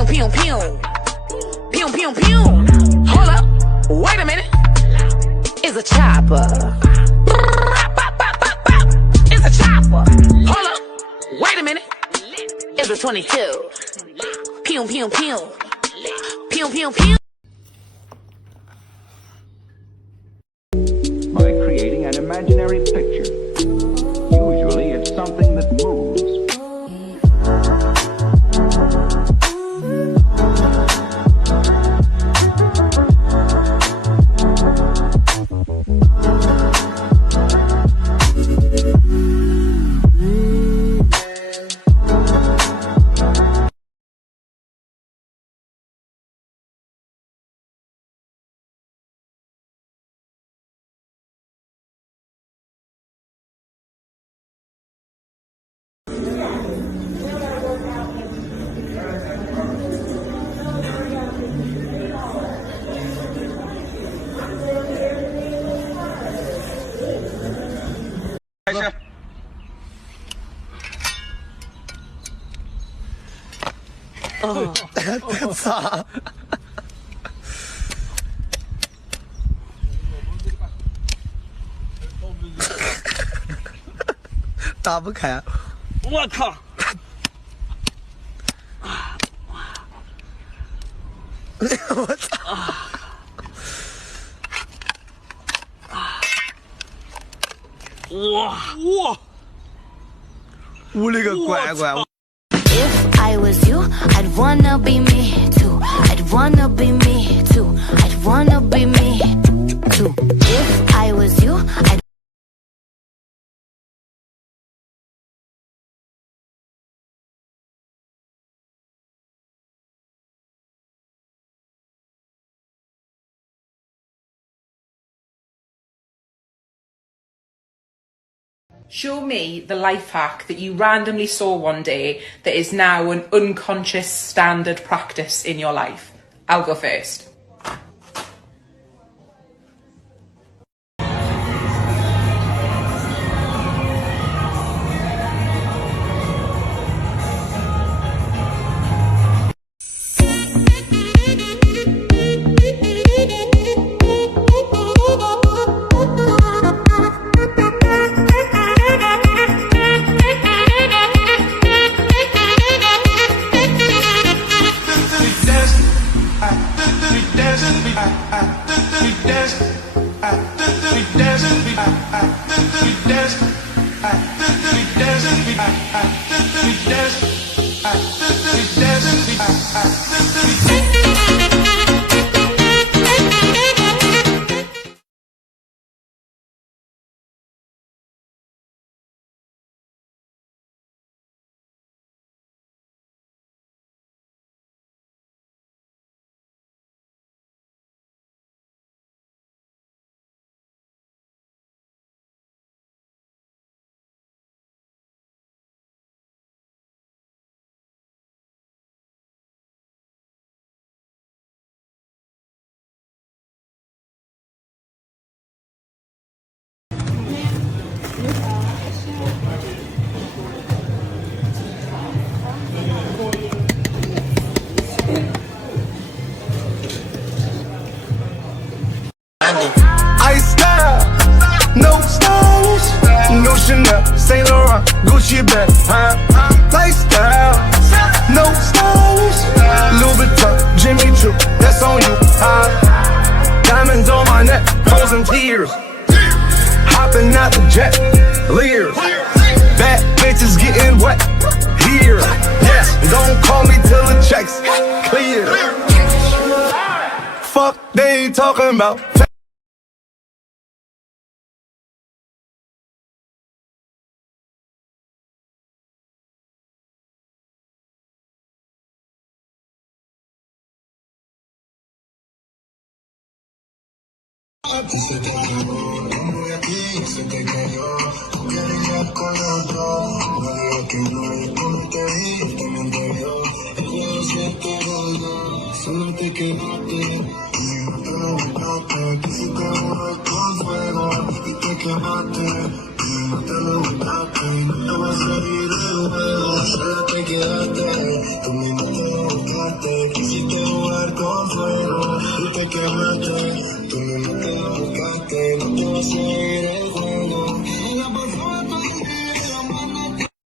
Pew, pew, pew. Pew, pew, pew. Hold up. Wait a minute. It's a chopper. It's a chopper. Hold up. Wait a minute. It's a 22. Pew, pew, pew. Pew, pew, pew. By creating an imaginary picture. Usually it's something that moves. 됐어.打不开。我靠！我操！哇！我勒个乖乖！ If I was you, I'd wanna be me too. I'd wanna be me too. I'd wanna be me too. If I was you, I'd Show me the life hack that you randomly saw one day that is now an unconscious standard practice in your life. I'll go first. Iced out, no stylish, no Chanel, Saint Laurent, Gucci bag, lifestyle, no stylish, Louis Vuitton, Jimmy Choo, that's on you. Diamonds on my neck, frozen tears, hopping out the jet, leers, bad bitches getting wet here. Yes, don't call me till the checks clear. Fuck they ain't talking about. Se te cayó, no voy aquí, se te cayó. Tú querías con los dos, no digas que no, y cuando te vi, te me entendió. Ella se te voló, solo te quedaste, y no te lo guardaste. Quisiste jugar con fuego, y te quemaste, y no te lo guardaste. Y no te vas a salir del juego, solo te quedaste, tú mismo te lo guardaste. que me estoy